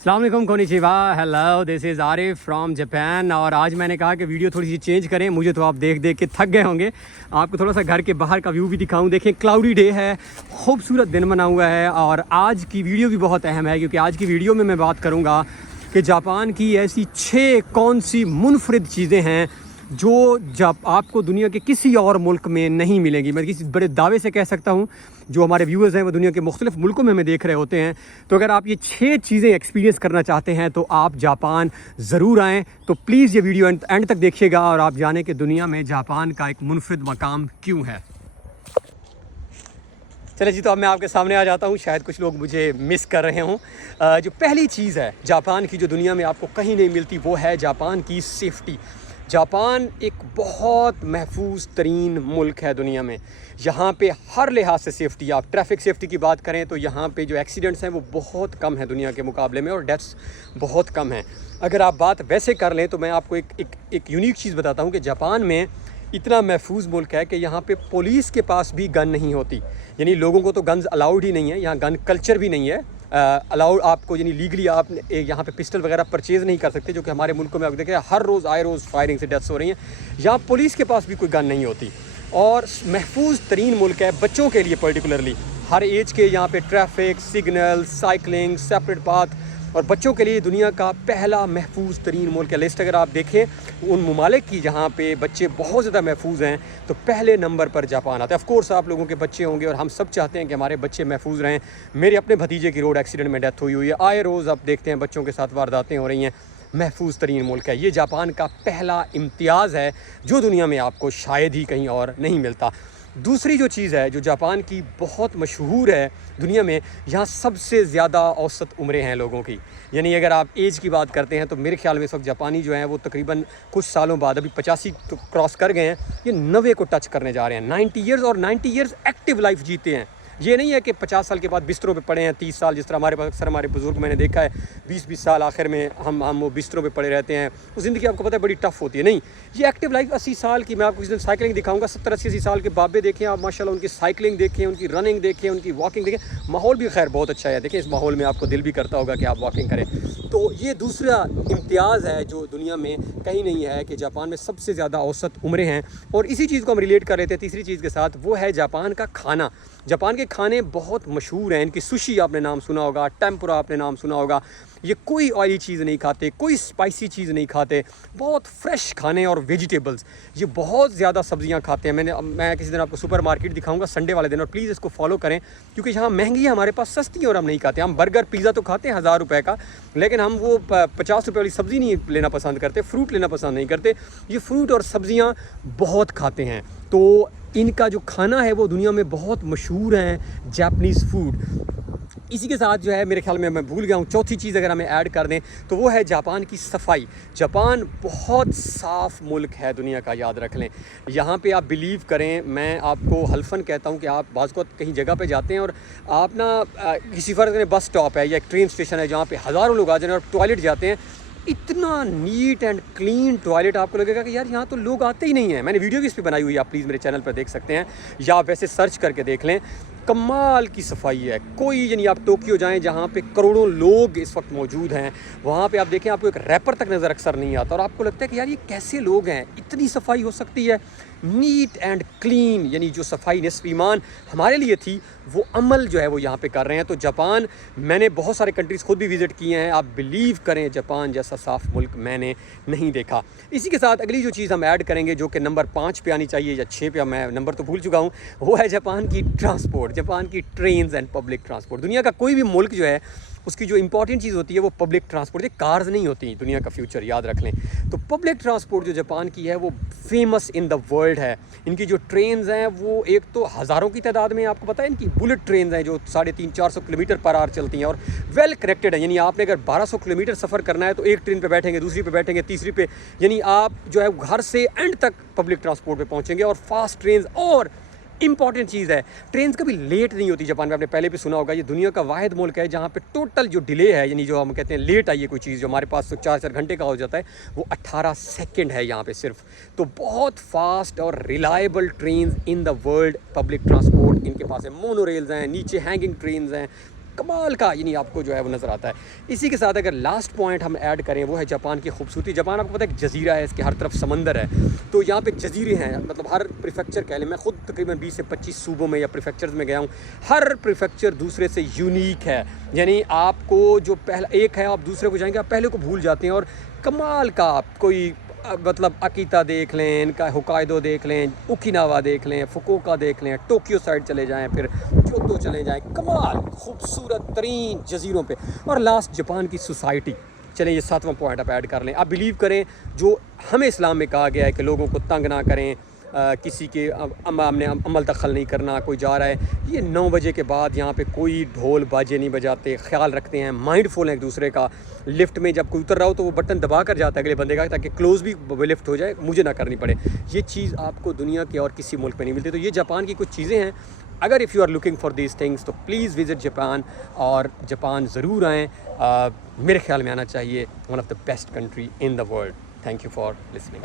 अस्सलाम वालेकुम konnichiwa, hello, this is Arif from Japan. और आज मैंने कहा कि वीडियो थोड़ी सी चेंज करें। मुझे तो आप देख देख के थक गए होंगे। आपको थोड़ा सा घर के बाहर का व्यू भी दिखाऊं। देखें, क्लाउडी डे है, खूबसूरत दिन बना हुआ है। और आज की वीडियो भी बहुत अहम है क्योंकि आज की वीडियो में मैं बात करूँगा कि जापान की ऐसी 6 कौन सी मुनफरिद चीज़ें हैं जो जब आपको दुनिया के किसी और मुल्क में नहीं मिलेंगी। मैं किसी बड़े दावे से कह सकता हूँ, जो हमारे व्यूअर्स हैं वो दुनिया के मुख्तलिफ मुल्कों में हमें देख रहे होते हैं। तो अगर आप ये 6 चीज़ें एक्सपीरियंस करना चाहते हैं तो आप जापान ज़रूर आएँ। तो प्लीज़ ये वीडियो एंड तक देखिएगा और आप जानें कि दुनिया में जापान का एक मुनफरिद मकाम क्यों है। चलिए जी, तो अब मैं आपके सामने आ जाता हूँ। शायद कुछ लोग मुझे मिस कर रहे हों। जो पहली चीज़ है जापान की, जो दुनिया में आपको कहीं नहीं मिलती, वो है जापान की सेफ्टी। जापान एक बहुत महफूज तरीन मुल्क है दुनिया में। यहाँ पे हर लिहाज से सेफ्टी, आप ट्रैफिक सेफ्टी की बात करें तो यहाँ पे जो एक्सीडेंट्स हैं वो बहुत कम है दुनिया के मुकाबले में, और डेथ्स बहुत कम हैं। अगर आप बात वैसे कर लें तो मैं आपको एक यूनिक चीज़ बताता हूँ कि जापान में इतना महफूज मुल्क है कि यहाँ पे पुलिस के पास भी गन नहीं होती। यानी लोगों को तो गन्स अलाउड ही नहीं है, यहाँ गन कल्चर भी नहीं है अलाउड आपको। यानी लीगली आप यहाँ पे पिस्टल वगैरह परचेज़ नहीं कर सकते, जो कि हमारे मुल्कों में आप देखें हर रोज़ आए रोज़ फायरिंग से डेथ्स हो रही हैं। यहाँ पुलिस के पास भी कोई गन नहीं होती। और महफूज तरीन मुल्क है बच्चों के लिए पर्टिकुलरली। हर एज के यहाँ पे traffic signal, cycling, separate path, और बच्चों के लिए दुनिया का पहला महफूज तरीन मुल्क है। लिस्ट अगर आप देखें उन ममालिक की जहाँ पे बच्चे बहुत ज़्यादा महफूज हैं तो पहले नंबर पर जापान आता है। ऑफ कोर्स आप लोगों के बच्चे होंगे और हम सब चाहते हैं कि हमारे बच्चे महफूज रहें। मेरे अपने भतीजे की रोड एक्सीडेंट में डेथ हुई है। आए रोज़ आप देखते हैं बच्चों के साथ वारदातें हो रही हैं। महफूज तरीन मुल्क है ये। जापान का पहला इम्तियाज़ है जो दुनिया में आपको शायद ही कहीं और नहीं मिलता। दूसरी जो चीज़ है जो जापान की बहुत मशहूर है दुनिया में, यहाँ सबसे ज़्यादा औसत उम्रें हैं लोगों की। यानी अगर आप एज की बात करते हैं तो मेरे ख्याल में इस वक्त जापानी जो हैं वो तकरीबन कुछ सालों बाद अभी 85 तो क्रॉस कर गए हैं, ये 90 को टच करने जा रहे हैं। 90 ईयर्स, और 90 ईयर्स एक्टिव लाइफ जीते हैं। ये नहीं है कि 50 साल के बाद बिस्तरों पे पड़े हैं 30 साल, जिस तरह हमारे पास अक्सर हमारे बुजुर्ग मैंने देखा है 20-20 साल आखिर में हम वो बिस्तरों पे पड़े रहते हैं। वो ज़िंदगी आपको पता है बड़ी टफ होती है। नहीं, ये एक्टिव लाइफ 80 साल की। मैं आपको किसी दिन साइकिलिंग दिखाऊंगा। 70-80 साल के बाबे देखें आप, माशाल्लाह उनकी साइकिलिंग देखें, उनकी रनिंग देखें, उनकी वॉकिंग देखें। माहौल भी खैर बहुत अच्छा है। देखें इस माहौल में आपको दिल भी करता होगा कि आप वॉकिंग करें। तो ये दूसरा इम्तियाज़ है जो दुनिया में कहीं नहीं है कि जापान में सबसे ज़्यादा औसत उम्रें हैं। और इसी चीज़ को हम रिलेट कर लेते हैं तीसरी चीज़ के साथ, वो है जापान का खाना। जापान के खाने बहुत मशहूर हैं। इनकी सुशी आपने नाम सुना होगा, टेम्पुरा आपने नाम सुना होगा। ये कोई ऑयली चीज़ नहीं खाते, कोई स्पाइसी चीज़ नहीं खाते, बहुत फ्रेश खाने और वेजिटेबल्स। ये बहुत ज़्यादा सब्जियां खाते हैं। मैं किसी दिन आपको सुपर मार्केट दिखाऊंगा संडे वाले दिन, और प्लीज़ इसको फॉलो करें क्योंकि यहाँ महंगी है, हमारे पास सस्ती है और हम नहीं खाते। हम बर्गर पिज़्ज़ा तो खाते हैं 1000 रुपये का, लेकिन हम वो 50 रुपये वाली सब्ज़ी नहीं लेना पसंद करते, फ्रूट लेना पसंद नहीं करते। ये फ्रूट और सब्ज़ियाँ बहुत खाते हैं। तो इनका जो खाना है वो दुनिया में बहुत मशहूर है, जापानीज़ फूड। इसी के साथ जो है मेरे ख्याल में मैं भूल गया हूँ, चौथी चीज़ अगर हमें ऐड कर दें तो वो है जापान की सफाई। जापान बहुत साफ़ मुल्क है दुनिया का, याद रख लें। यहाँ पे आप बिलीव करें, मैं आपको हल्फन कहता हूँ कि आप बाज़ को कहीं जगह पे जाते हैं और आप ना किसी फ़र्ज़ करें बस स्टॉप है या एक ट्रेन स्टेशन है जहाँ पे हज़ारों लोग आ जाए और टॉयलेट जाते हैं, इतना नीट एंड क्लीन टॉयलेट आपको लगेगा कि यार यहाँ तो लोग आते ही नहीं हैं। मैंने वीडियो भी इस पर बनाई हुई है, आप प्लीज़ मेरे चैनल पर देख सकते हैं या आप वैसे सर्च करके देख लें। कमाल की सफाई है। कोई यानी आप टोक्यो जाएं जहाँ पे करोड़ों लोग इस वक्त मौजूद हैं, वहाँ पे आप देखें आपको एक रैपर तक नज़र अक्सर नहीं आता और आपको लगता है कि यार ये कैसे लोग हैं, इतनी सफाई हो सकती है। नीट एंड क्लीन, यानी जो सफाई निस्फ़ ईमान हमारे लिए थी वो अमल जो है वो यहाँ पे कर रहे हैं। तो जापान, मैंने बहुत सारे कंट्रीज़ खुद भी विज़िट किए हैं, आप बिलीव करें जापान जैसा साफ़ मुल्क मैंने नहीं देखा। इसी के साथ अगली जो चीज़ हम ऐड करेंगे जो कि नंबर 5 पे आनी चाहिए या 6 पे, मैं नंबर तो भूल चुका हूँ, वो है जापान की ट्रांसपोर्ट, जापान की ट्रेन्स एंड पब्लिक ट्रांसपोर्ट। दुनिया का कोई भी मुल्क जो है उसकी जो इंपॉर्टेंट चीज़ होती है वो पब्लिक ट्रांसपोर्ट। ये कार्स नहीं होती दुनिया का फ्यूचर, याद रख लें। तो पब्लिक ट्रांसपोर्ट जो जापान की है वो फेमस इन द वर्ल्ड है। इनकी जो ट्रेन्स हैं वो एक तो हज़ारों की तादाद में, आपको पता है इनकी बुलेट ट्रेन्स हैं जो 350-400 किलोमीटर पर आवर चलती हैं और वेल कनेक्टेड है। यानी आपने अगर 1200 किलोमीटर सफ़र करना है तो एक ट्रेन पे बैठेंगे, दूसरी पे बैठेंगे, तीसरी पे, यानी आप जो है घर से एंड तक पब्लिक ट्रांसपोर्ट पे पहुंचेंगे। और फास्ट ट्रेन्स, और इंपॉर्टेंट चीज़ है, ट्रेन कभी लेट नहीं होती जापान में। आपने पहले भी सुना होगा, ये दुनिया का वाहिद मुल्क है जहाँ पे टोटल जो डिले है, यानी जो हम कहते हैं लेट आई है कोई चीज़, जो हमारे पास तो 4-4 घंटे का हो जाता है, वो 18 सेकंड है यहाँ पे सिर्फ। तो बहुत फास्ट और reliable train in the world public transport इनके पास है। मोनो रेल्स हैं, नीचे हैंगिंग ट्रेन हैं, कमाल का यानी आपको जो है वो नज़र आता है। इसी के साथ अगर लास्ट पॉइंट हम ऐड करें वो है जापान की खूबसूरती। जापान आपको पता है एक जजीरा है, इसके हर तरफ समंदर है, तो यहाँ पे जजीरे हैं, मतलब हर प्रीफेक्चर कह लें, मैं ख़ुद तकरीबन 20 से 25 सूबों में या प्रीफेक्चर्स में गया हूँ, हर प्रीफेक्चर दूसरे से यूनिक है। यानी आपको जो पहला एक है आप दूसरे को जाएंगे आप पहले को भूल जाते हैं। और कमाल का आप कोई मतलब अकीता देख लें, इनका होकाइदो देख लें, ओकिनावा देख लें, फुकुओका देख लें, टोक्यो साइड चले जाएं, फिर क्योतो चले जाएं, कमाल खूबसूरत तरीन जजीरों पे। और लास्ट जापान की सोसाइटी। चलें ये 7वां पॉइंट आप ऐड कर लें। आप बिलीव करें जो हमें इस्लाम में कहा गया है कि लोगों को तंग ना करें, किसी के हमने अमल दखल नहीं करना, कोई जा रहा है, ये 9 बजे के बाद यहाँ पे कोई ढोल बाजे नहीं बजाते, ख्याल रखते हैं, माइंडफुल हैं एक दूसरे का। लिफ्ट में जब कोई उतर रहा हो तो वो बटन दबा कर जाता है अगले बंदे का, ताकि क्लोज़ भी लिफ्ट हो जाए, मुझे ना करनी पड़े। ये चीज़ आपको दुनिया के और किसी मुल्क में नहीं मिलती। तो ये जापान की कुछ चीज़ें हैं। अगर if you are looking for these things तो प्लीज़ विज़िट जापान, और जापान ज़रूर आएँ। मेरे ख्याल में आना चाहिए, one of the best country in the world. Thank you for listening.